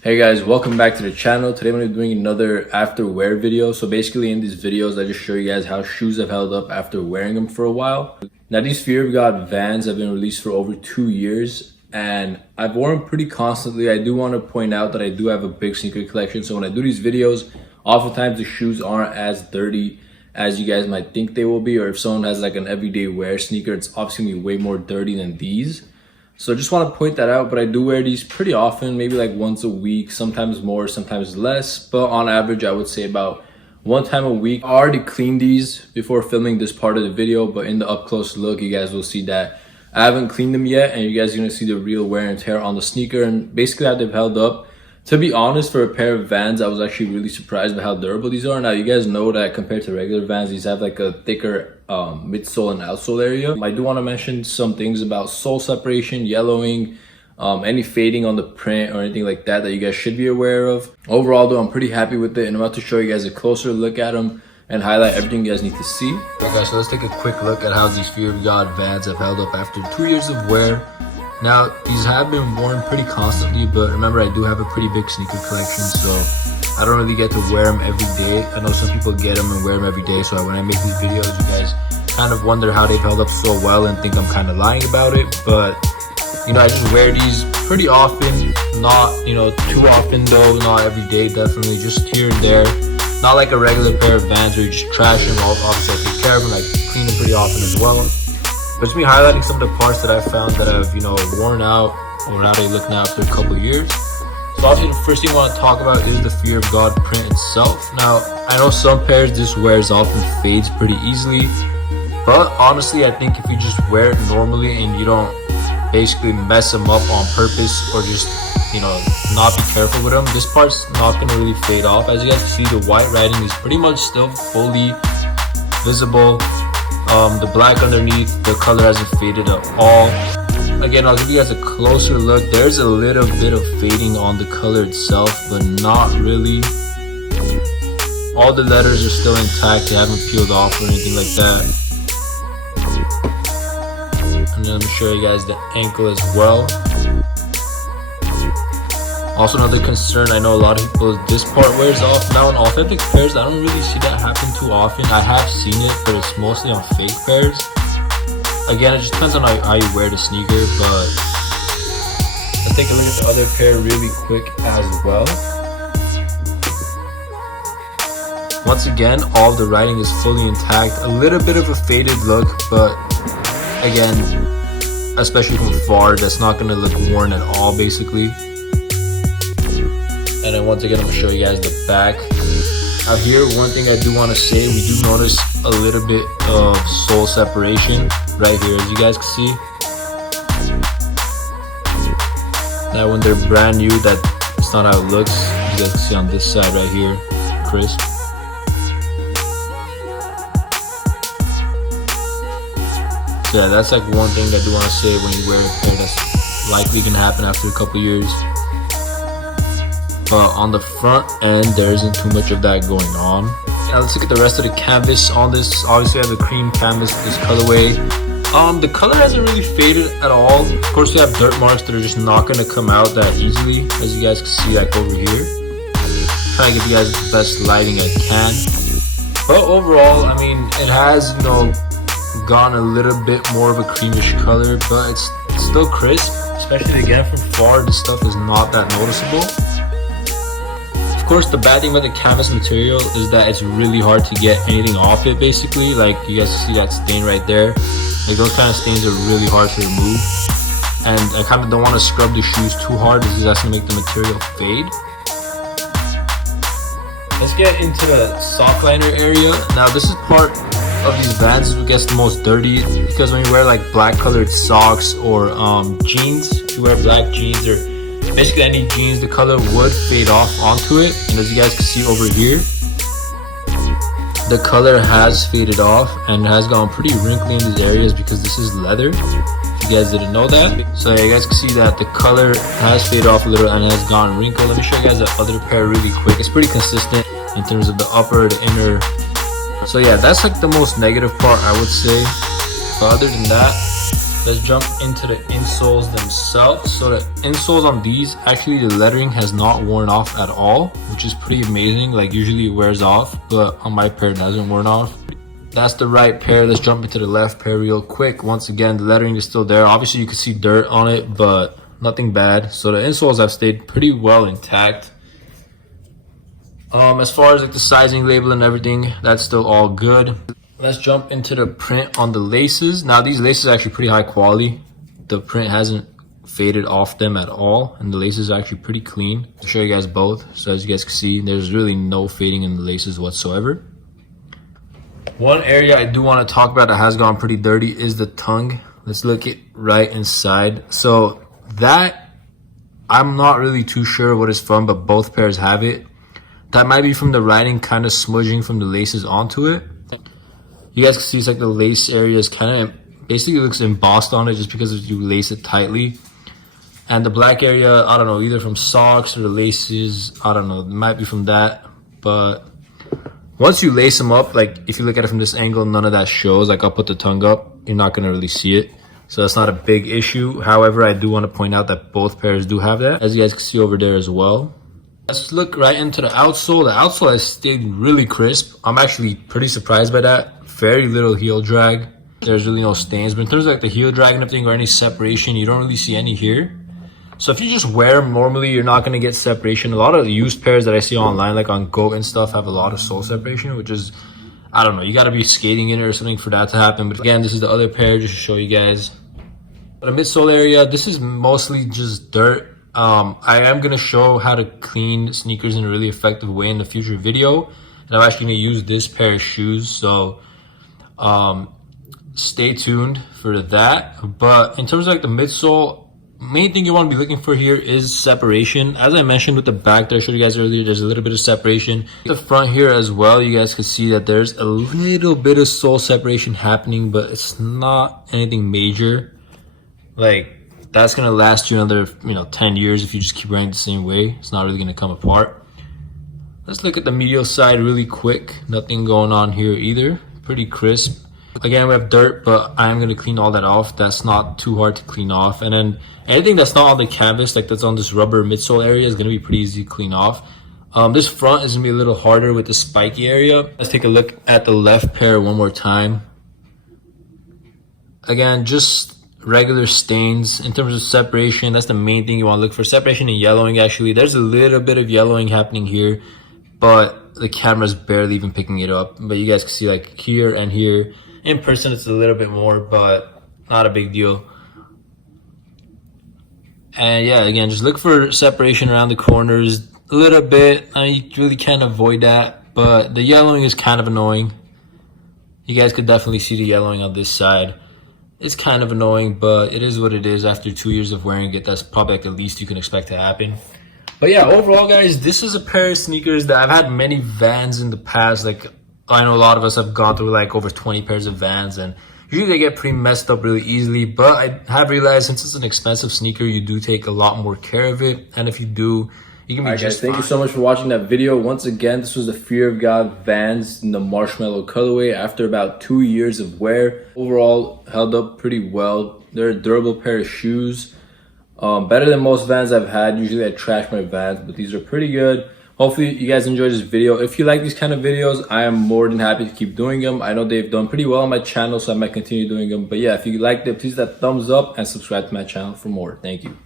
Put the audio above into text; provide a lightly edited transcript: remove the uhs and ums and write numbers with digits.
Hey guys, welcome back to the channel. Today I'm going to be doing another after wear video. So basically in these videos I just show you guys how shoes have held up after wearing them for a while. Now these Fear of God Vans have been released for over 2 years and I've worn them pretty constantly. I do want to point out that I do have a big sneaker collection, so when I do these videos, oftentimes the shoes aren't as dirty as you guys might think they will be, or if someone has like an everyday wear sneaker, it's obviously going to be way more dirty than these. So just want to point that out, but I do wear these pretty often, maybe like once a week, sometimes more, sometimes less. But on average, I would say about one time a week. I already cleaned these before filming this part of the video, but in the up close look, you guys will see that I haven't cleaned them yet, and you guys are going to see the real wear and tear on the sneaker and basically how they've held up. To be honest, for a pair of Vans, I was actually really surprised by how durable these are. Now, you guys know that compared to regular Vans, these have like a thicker midsole and outsole area. I do want to mention some things about sole separation, yellowing, any fading on the print or anything like that you guys should be aware of. Overall, though, I'm pretty happy with it, and I'm about to show you guys a closer look at them and highlight everything you guys need to see. Alright guys, so let's take a quick look at how these Fear of God Vans have held up after 2 years of wear. Now, these have been worn pretty constantly, but remember, I do have a pretty big sneaker collection, so I don't really get to wear them every day. I know some people get them and wear them every day, so when I make these videos, you guys kind of wonder how they've held up so well and think I'm kind of lying about it. But, you know, I just wear these pretty often, not, you know, too often though, not every day, definitely, just here and there. Not like a regular pair of Vans where you just trash them. Obviously, I take care of them, I clean them pretty often as well. But it's me highlighting some of the parts that I found that have, you know, worn out or how they look now after a couple of years. So obviously the first thing I want to talk about is the Fear of God print itself. Now, I know some pairs this wears off and fades pretty easily, but honestly, I think if you just wear it normally and you don't basically mess them up on purpose or just, you know, not be careful with them, this part's not going to really fade off. As you guys can see, the white writing is pretty much still fully visible. The black underneath, the color hasn't faded at all. Again, I'll give you guys a closer look. There's a little bit of fading on the color itself, but not really. All the letters are still intact, they haven't peeled off or anything like that. And then I'm gonna show you guys the ankle as well. Also, another concern, I know a lot of people, this part wears off. Now, in authentic pairs, I don't really see that happen too often. I have seen it, but it's mostly on fake pairs. Again, it just depends on how you wear the sneaker, but let's take a look at the other pair really quick as well. Once again, all of the writing is fully intact. A little bit of a faded look, but again, especially from far, that's not going to look worn at all, basically. And then once again, I'm going to show you guys the back. Out here, one thing I do want to say, we do notice a little bit of sole separation right here, as you guys can see. Now when they're brand new, that's not how it looks. You guys can see on this side right here, crisp. So yeah, that's like one thing I do want to say when you wear a pair that's likely going to happen after a couple years. But on the front end, there isn't too much of that going on. Now let's look at the rest of the canvas on this. Obviously, I have a cream canvas, this colorway. The color hasn't really faded at all. Of course, we have dirt marks that are just not going to come out that easily, as you guys can see, like over here. Trying to give you guys the best lighting I can. But overall, I mean, it has, you know, gone a little bit more of a creamish color, but it's still crisp. Especially again from far, this stuff is not that noticeable. Of course, the bad thing about the canvas material is that it's really hard to get anything off it, basically. Like, you guys see that stain right there. Like, those kind of stains are really hard to remove. And I kind of don't want to scrub the shoes too hard because that's going to make the material fade. Let's get into the sock liner area. Now, this is part of these Vans that gets the most dirty, because when you wear like black colored socks or jeans, if you wear black jeans or basically any jeans, the color would fade off onto it. And as you guys can see over here, the color has faded off and has gone pretty wrinkly in these areas because this is leather. If you guys didn't know that. So yeah, you guys can see that the color has faded off a little and has gone wrinkled. Let me show you guys the other pair really quick. It's pretty consistent in terms of the upper, the inner. So yeah, that's like the most negative part, I would say. But other than that, let's jump into the insoles themselves. So the insoles on these, actually the lettering has not worn off at all, which is pretty amazing. Like usually it wears off, but on my pair it hasn't worn off. That's the right pair. Let's jump into the left pair real quick. Once again, the lettering is still there. Obviously you can see dirt on it, but nothing bad. So the insoles have stayed pretty well intact. As far as like the sizing label and everything, that's still all good. Let's jump into the print on the laces. Now these laces are actually pretty high quality. The print hasn't faded off them at all, and the laces are actually pretty clean. I'll show you guys both. So as you guys can see, there's really no fading in the laces whatsoever. One area I do want to talk about that has gone pretty dirty is the tongue. Let's look it right inside. So that, I'm not really too sure what it's from, but both pairs have it. That might be from the writing kind of smudging from the laces onto it. You guys can see it's like the lace area is kind of, basically looks embossed on it just because you lace it tightly. And the black area, I don't know, either from socks or the laces, I don't know, it might be from that. But once you lace them up, like if you look at it from this angle, none of that shows. Like I'll put the tongue up, you're not gonna really see it. So that's not a big issue. However, I do want to point out that both pairs do have that, as you guys can see over there as well. Let's look right into the outsole. The outsole has stayed really crisp. I'm actually pretty surprised by that. Very little heel drag. There's really no stains. But in terms of like the heel drag and everything or any separation, you don't really see any here. So if you just wear them normally, you're not going to get separation. A lot of the used pairs that I see online, like on GOAT and stuff, have a lot of sole separation, which is, I don't know, you got to be skating in it or something for that to happen. But again, this is the other pair just to show you guys. The midsole area, this is mostly just dirt. I am going to show how to clean sneakers in a really effective way in the future video. And I'm actually going to use this pair of shoes. So stay tuned for that. But in terms of like the midsole, main thing you want to be looking for here is separation. As I mentioned with the back that I showed you guys earlier, there's a little bit of separation. The front here as well, you guys can see that there's a little bit of sole separation happening, but it's not anything major. Like, that's going to last you another, 10 years if you just keep wearing it the same way. It's not really going to come apart. Let's look at the medial side really quick. Nothing going on here either. Pretty crisp. Again, we have dirt, but I'm going to clean all that off. That's not too hard to clean off. And then anything that's not on the canvas, like that's on this rubber midsole area, is going to be pretty easy to clean off. This front is going to be a little harder with the spiky area. Let's take a look at the left pair one more time. Again, just regular stains. In terms of separation, that's the main thing you want to look for. Separation and yellowing, actually. There's a little bit of yellowing happening here, but the camera's barely even picking it up. But you guys can see like here and here. In person, it's a little bit more, but not a big deal. And yeah, again, just look for separation around the corners a little bit. You really can't avoid that, but the yellowing is kind of annoying. You guys could definitely see the yellowing on this side. It's kind of annoying, but it is what it is. After 2 years of wearing it, that's probably like the least you can expect to happen. But yeah, overall, guys, this is a pair of sneakers that I've had many Vans in the past. Like, I know a lot of us have gone through like over 20 pairs of Vans, and usually they get pretty messed up really easily. But I have realized since it's an expensive sneaker, you do take a lot more care of it. And if you do, you can be just fine. Thank you so much for watching that video. Once again, this was the Fear of God Vans in the Marshmallow colorway after about 2 years of wear. Overall, held up pretty well. They're a durable pair of shoes. Better than most Vans I've had. Usually I trash my Vans, but these are pretty good. Hopefully you guys enjoyed this video. If you like these kind of videos, I am more than happy to keep doing them. I know they've done pretty well on my channel, so I might continue doing them. But yeah, if you liked it, please hit that thumbs up and subscribe to my channel for more. Thank you.